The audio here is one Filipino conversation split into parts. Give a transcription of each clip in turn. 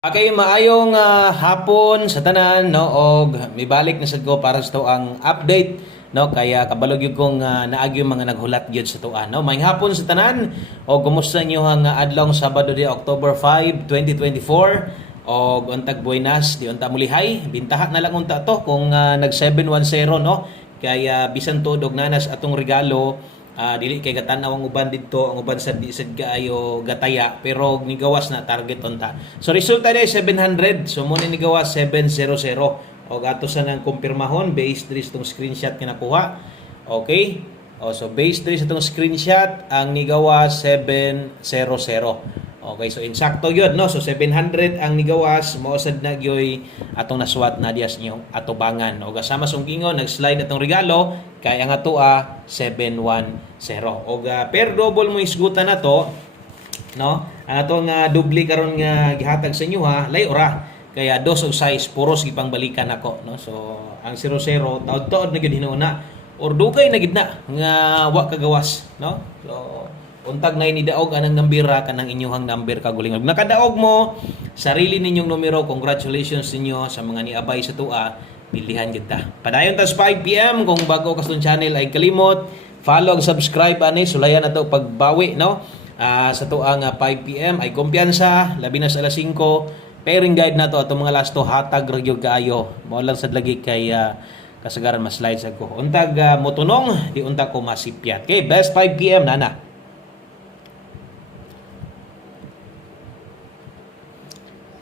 Okay, maayong hapon sa tanan no og mibalik na sad ko para sa to ang update no kaya kabalog gyud kong naagi yung mga naghulat gyud sa tuan no. Maayong hapon sa tanan og kumusta niyo ang adlong Sabado di October 5, 2024 og untag buenas di unta mulihay bintaha na lang unta to kung nag 710 no kaya bisan to og nanas atong regalo. Dili kay gatanaw ang uban didto ang uban sa di sad kaayo gataya pero nigawas na target unta. So resulta day 700. So mo ni gawas 700 og ato sa nang kumpirmahon based diri sa tong screenshot nga nakuha. Okay? So based diri sa tong screenshot ang nigawas 700. Okay, so insakto yun, no? So 700 ang nigawas, mausad na gyoy atong naswat na dias niyo atubangan. O kasama sungkingon nag-slide atong regalo kay ang atua 710. Og per double mo isgutan na to, no? Ang atong dubli karon nga gihatag sa inyo ha, lay ora. Kaya dos og size puros gipangbalikan nako, no? So ang 00 taud-taud na gyud hinuuna or dugay na gid na nga wa kagawas, no? So untag na inidaog anang nambira kanang inyong number kagulingog. Nakadaog mo sarili ninyong numero. Congratulations ninyo sa mga niabay sa tua. Pilihan kita. Padayon tas 5 PM kung bago ka sa channel ay kalimot follow ug subscribe ani sulayan nato pagbawi no. Sa tuang 5 PM ay kumpiyansa labi na sa alas 5 pairing guide nato atong mga lasto hatag ragyo kaayo. Mao lang sad lagi kay kasagaran mas slides ako. Untag motunong di unta ko masipyat. Okay, best 5 PM nana.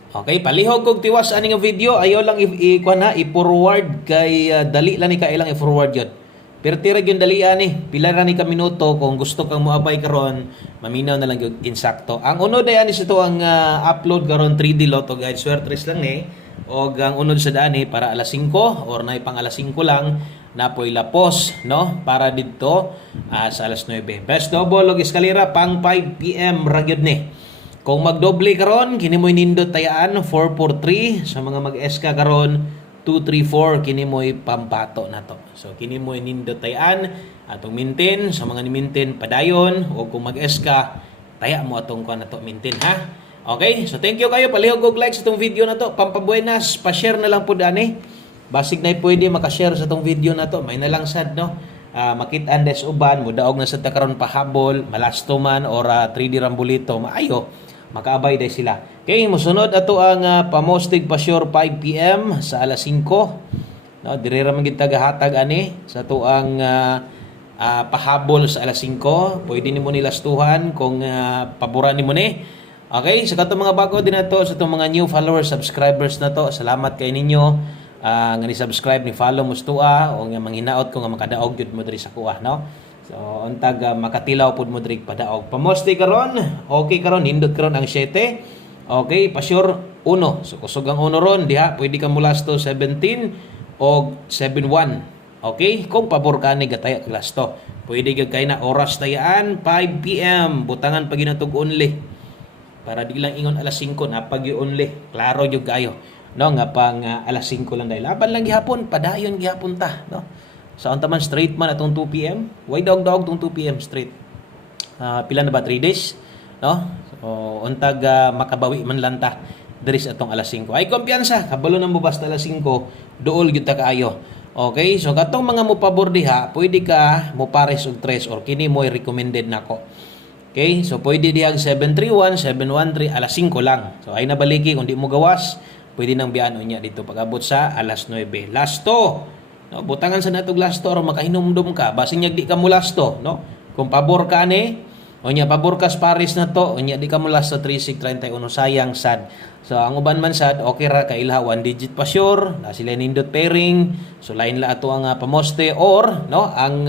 Okay, palihog kog tiwas ani nga video, ayaw lang i-forward kay dali lang ni kailang i-forward yun. Pero tira yung dali ani, pila ra ni ka minuto kung gusto kang moabay karon, maminaw na lang yung insakto. Ang unod ay ani sa to ang upload karon 3D Lotto guys, swertres lang ni. Og ang unod sa dani para alas 5 or nay pang alas 5 lang napoy lapos no para didto sa alas 9. Best double og eskalera pang 5 PM ra gyud ni. Kung magdoble karon kini mo'y nindot tayaan 443 sa mga mag-eska karon 234 kini mo'y pambato na to. So kini mo'y nindot tayaan atong mintin sa mga ni mintin padayon o kung mag-eska taya mo atong kuan nato mintin ha. Okay? So thank you kayo palihog og like sa tong video na to. Pampabuenas, pa-share na lang pud ani. Basig na pwede maka-share sa tong video na to. May na lang sad no. Makit-an des uban mudaog na sa ta karon pahabol, malastoman or 3D rambulito maayo. Makaabay day sila. Okay, musunod ato ang pamostig pa sure 5 PM sa alas 5. No, dire ra man gid tagahatag ani sa tuang pahabol sa alas 5. Pwede nimo nilastuhan kung paboran nimo ni. Okay, sa katong mga bago din nato sa itong mga new followers, subscribers na to. Salamat kay ninyo nga ni-subscribe, ni follow mo tua o nga manghinaot ko nga makadaog gyud mo diri sa kuha, no? So, untag makatilaw pud mo diri padaog. Pamosti karon, okay karon nindot karon ang 7. Okay, pa sure 1. So kusog ang 1 ron diha, pwede ka mulasto 17 og 71. Okay, kung pabor ka ni gataya klasto. Pwede gyud kay na oras tayaan 5 PM, butangan pa ginatug only. Para di lang ingon alas 5 na pag only. Klaro gyud kayo. No, nga pang alas 5 lang dahil laban lang gihapon, padayon gihapon ta, no? Sa taman straight man atong 2 PM. Why dog tong 2 PM straight? Pila na ba 3 days? No? So untag makabawi man lang ta diri sa atong alas 5. Ay kumpiyansa, kabalo nang mo basta alas 5, duol gyud ta kaayo. Okay? So katong mga mo pabor diha, pwede ka mo pares og 3 or kini mo recommended nako. Okay? So pwede diha 731, 713 alas 5 lang. So ay nabaliki kung di mo gawas, pwede nang biyaan unya dito pag-abot sa alas 9. Lasto. No, butangan sa natog lasto or makahinumdum ka basin nya di ka mulasto no kung pabor ka ni onya pabor ka sa Paris na to onya di ka mulasto 3631 sayang sad. So ang uban man sad okay ra kay ilha 1 digit pa sure na sila nindot pairing so lain la ato ang pamoste or no ang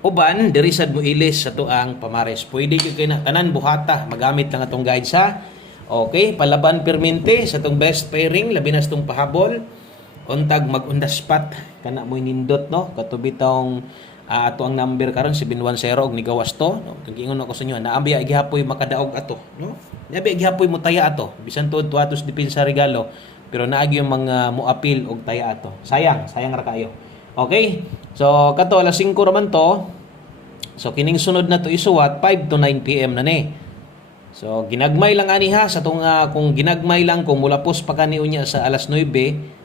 uban diri sad mo ilis sa tuang pamares pwede gyud kay na tanan buhata magamit lang atong guide sa okay palaban permente sa tong best pairing labi na sa tong pahabol. Untag mag-on the spot kana mo nindot no katubi tong ato ang number karon 710 og nigawas to no kagingon ako sa inyo naambi gihapoy makadaog ato no nabi gihapoy mo taya ato bisan tuod atos dipin sa regalo pero naagi yung mga moapil og taya ato sayang ra kayo. Okay, so kato alas 5 ra man to so kining sunod na to isuwat 5 to 9 PM na ni. So ginagmay lang ani ha sa tong kung ginagmay lang kung mulapos pa kani unya sa alas 9,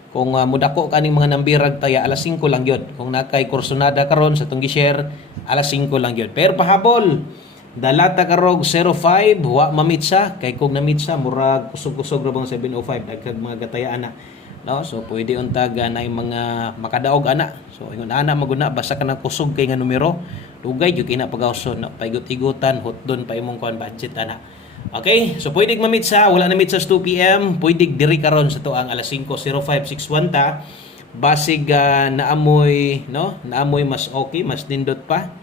kung mudako kaning mga nambirag taya alas 5 lang gyud. Kung nakay kursonada karon sa tong gi-share alas 5 lang gyud. Pero pahabol dalata karog 05 wa mamitsa kay kung namitsa murag kusog-kusog ra bang 705 dagkag mga gatayaan na. No, so pwede untag na mga makadaog ana. So ingon ana maguna basta ka nang kusog kay nga numero dugay gyud kina pagawson no paigot-igutan hotdon pa imong kuan budget ana. Okay, so pwede mamitsa wala na mitsa sa 2 PM pwede diri karon sa tuang alas 5:05:61 ta basig naamoy no naamoy mas okay mas nindot pa.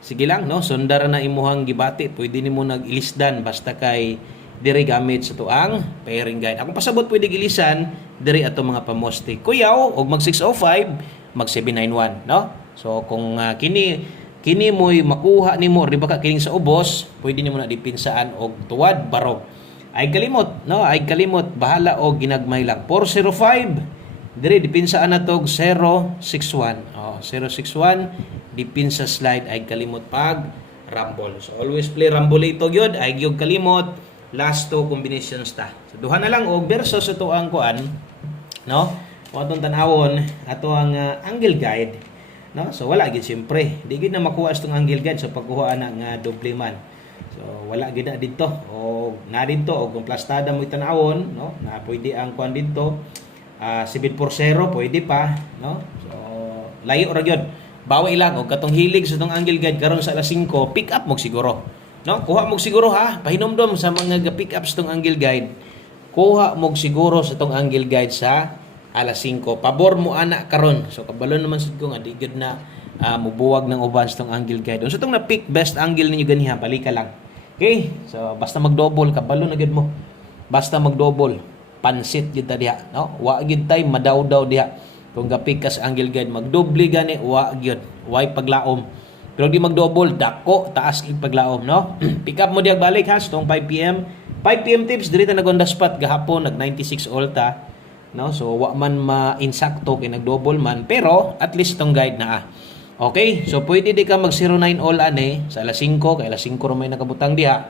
Sige lang no sundara na imuhang gibati pwede nimo nag-ilisdan basta kay diri gamit sa tuang pairing guide. Ako pasabot pwede gilisan diri ato mga pamoste. Kuyaw og mag 605 mag 791 no. So kung kini mo'y makuha nimo di ba ka kining sa ubos pwede nimo na dipinsaan og tuwad barog. Ay kalimot no ay kalimot bahala og ginagmay lang 405 diri dipinsaan natog 061 061 dipinsa slide ay kalimot pag rumble. So always play rumble ito gyud ay gyud kalimot last two combinations ta. So duha na lang og versus sa tuang kuan no. Atong tan-awon ato ang angle guide no. So wala gid siyempre di gid na makuha sa tong angle guide sa pagkuha ana nga doble man. So wala gid na didto og na didto og kung plastada mo tan-awon no na pwede ang kuan didto 7-0 pwede pa no. So layo ra gyud bawi lang og katong hilig sa tong angle guide karon sa alas 5 pick up mo siguro no kuha mo siguro ha pahinomdom sa mga pick up sa tong angle guide kuha mo siguro sa tong angle guide sa alas 5 pabor mo ana karon so kabalo naman sad ko nga di gid na mubuwag ng uban sa tong angle guide unsa tong na pick best angle ninyo ganiha balika lang okay so basta mag-double kabalo na gid mo basta mag-double pansit gid ta diha no wa gid tay madaw-daw diha kung gapik ka sa angle guide magdoble gani wa gyud way paglaom pero di magdouble dako taas ig paglaom no pick up mo diag balik ha tong 5 PM tips diri ta nag on the spot gahapon nag 96 all ta no so wa man ma-insakto kay nag-double man pero at least tong guide na okay so pwede di ka mag 09 all ani sa alas 5 kay alas 5 ra may nakabutang diha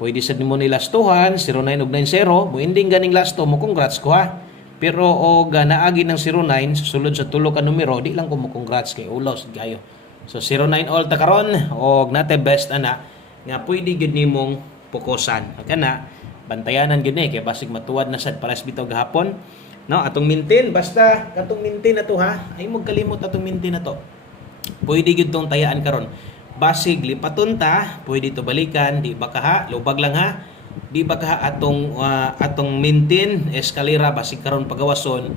pwede sad nimo ni lastuhan 09 ug 90 mo ending ganing lasto mo congrats ko ha. Pero og naagi ng 09 sulod sa tulo ka numero di lang ko mo congrats kay ulaw sad kayo. So 09 all ta karon og nate best ana nga pwede gid nimong pokusan. Kana bantayanan gid ni kay basig matuwad na sad pares bitaw gahapon. No atong maintain basta katong maintain na to ha. Ay mo kalimot atong maintain na to. Pwede gid tong tayaan karon. Basig lipaton ta, pwede to balikan, di ba kaha, lubag lang ha. Di ba ka atong maintain eskalera basig karon pagawason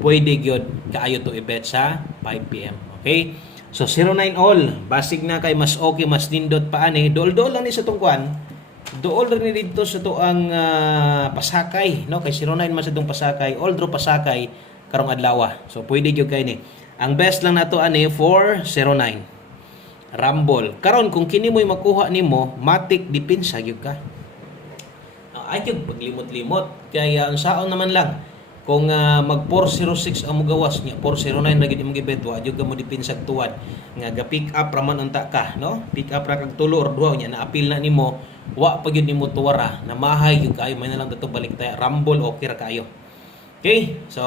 pwede gyud kaayo to i-bet sa 5 PM okay so 09 all basig na kay mas okay mas nindot pa ani dol-dol lang ni sa tong kuan dool rin ni dito sa to ang pasakay no kay 09 man sa tong pasakay all draw pasakay karong adlaw so pwede gyud kay ni ang best lang nato ani for 09 rumble karon kung kini mo'y makuha nimo matik depensa gyud ka ay yung paglimot-limot kaya ang saon naman lang kung mag 406 ang mugawas niya 409 na gid imong gibet wa jud ka mo dipinsag tuwad nga ga pick up raman unta ka no pick up ra kag tulo or duha nya na apil na nimo wa pa gyud nimo tuwara na mahay gyud kayo may na lang dato balik ta rumble okay ra kayo okay so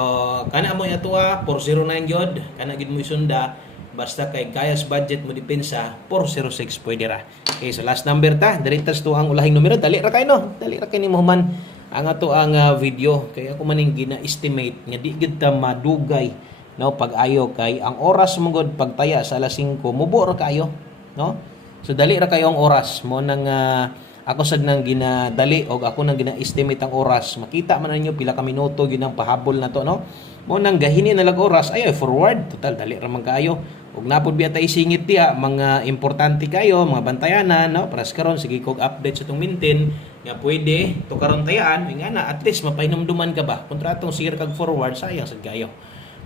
kana mo atoa 409 gyud kana gid mo isunda basta kay kayas budget mo depensa 406 pwede ra. Okay, so last number ta, diritas to ang ulahing numero, dali ra kay no. Dali ra kay nimo man ang ato ang video kay ako maning gina-estimate nga di gid ta madugay no pag-ayo kay ang oras mong pagtaya sa alas 5 mubo ra kayo no. So dali ra kayo ang oras mo nang ako sad nang ginadali og ako nang gina-estimate ang oras. Makita man ninyo pila ka minuto gyud ang pahabol na to no. Mo nang gahini na lag oras ayo forward total dali ra man kaayo ug napod biya ta isingit diha mga importante kayo mga bantayanan no para karon sige kog update sa tong maintain nga pwede to karon tayaan nga na at least mapahinumduman ka ba kontratong sige kag forward sayang sad kayo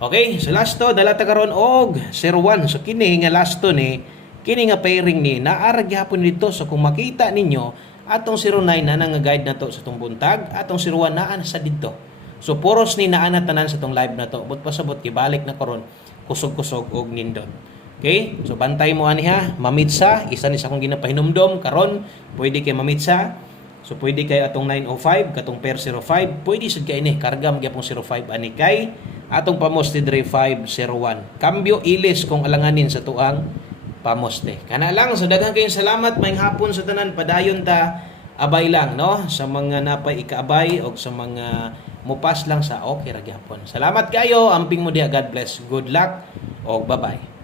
okay so last to dala ta karon og 01 so kini nga last to ni kini nga pairing ni naara gyapon dito so kung makita ninyo atong 09 na nga guide na to sa tong buntag atong 01 naa na sa didto so poros ni naa na tanan sa tong live na to but pasabot kibalik na karon kusog-kusog og nindot. Okay? So bantay mo ani ha, mamitsa, isa ni sa akong ginapahinumdom karon, pwede kay mamitsa. So pwede kayo atong 905 katong per 05, pwede sad kay ini kargam gyapon 05 ani kay atong pamoste dire 501. Kambyo ilis kung alanganin sa tuang pamoste. Kana lang, so daghan kayong salamat maayong hapon sa tanan, padayon ta abay lang no sa mga napay ikaabay o sa mga mupas lang sa okay ra gyapon. Salamat kayo, amping mo diha, God bless. Good luck o bye-bye.